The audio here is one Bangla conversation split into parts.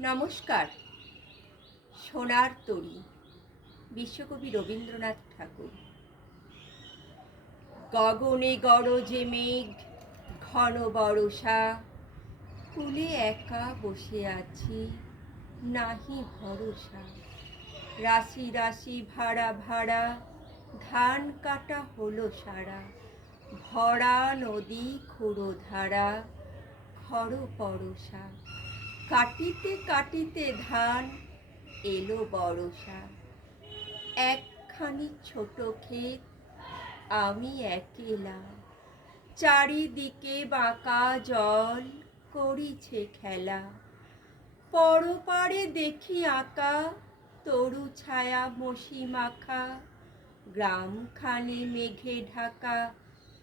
নমস্কার। সোনার তরী, বিশ্বকবি রবীন্দ্রনাথ ঠাকুর। গগনে গরজে মেঘ, ঘন বরষা, কূলে একা বসে আছি, নাহি ভরসা। রাশি রাশি ভাড়া ভাড়া, ধান কাটা হলো সারা। ভরা নদী ক্ষুরধারা, খর পরশা। কাটিতে কাটিতে ধান, এলো বরষা। একখানি ছোট ক্ষেত, আমি একেলা। চারিদিকে বাঁকা জল, করিছে খেলা। পরপারে দেখি আঁকা, তরু ছায়া মসি মাখা। গ্রামখানি মেঘে ঢাকা,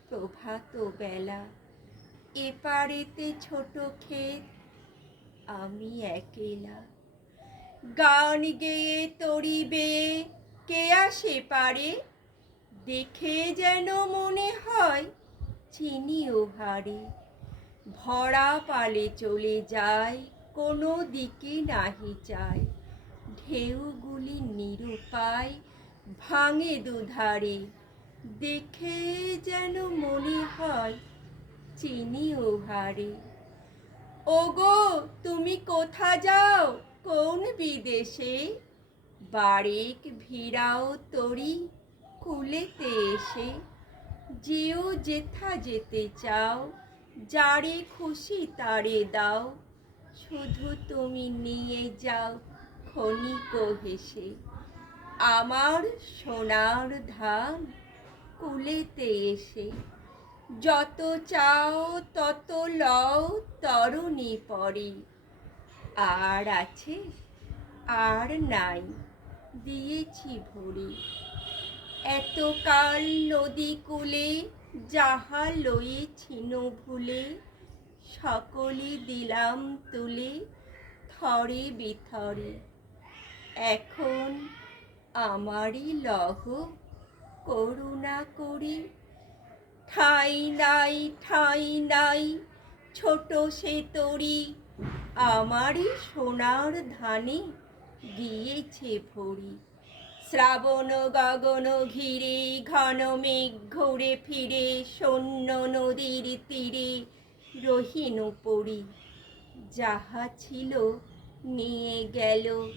প্রভাত বেলা। এপারেতে ছোট ক্ষেত, আমি একেলা। গান গেয়ে তরি বেয়ে কে আসে পারে, দেখে যেন মনে হয় চিনি ওহারে। ভরা পালে চলে যায়, কোনো দিকে নাহি চায়। ঢেউগুলি নিরুপায়, ভাঙে দুধারে। দেখে যেন মনে হয় চিনি ওহারে। ওগো, তুমি কোথা যাও কোন বিদেশে? বারেক ভিড়াও তরি কূলেতে এসে। যেও যেথা যেতে চাও, যারে খুশি তারে দাও। শুধু তুমি নিয়ে যাও ক্ষণিক হেসে। আমার সোনার ধান কূলেতে এসে। যত চাও তত লও তরণী পরে। আর আছে আর নাই, দিয়েছি ভরে। এতকাল নদী কূলে যাহা লয়েছিন ভুলে, সকলে দিলাম তুলে থরে বিথরে। এখন আমারই লহ করুণা করে। ঠাঁই নাই ঠাঁই নাই, ছোট সে তরি, আমারই সোনার ধানে গিয়েছে ভরি। শ্রাবণ গগন ঘিরে, ঘন মেঘ ঘুরে ফিরে, শূন্য নদীর তীরে রহিন পড়ি। যাহা ছিল নিয়ে গেল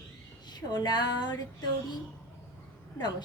সোনার তরী। নমস্কার।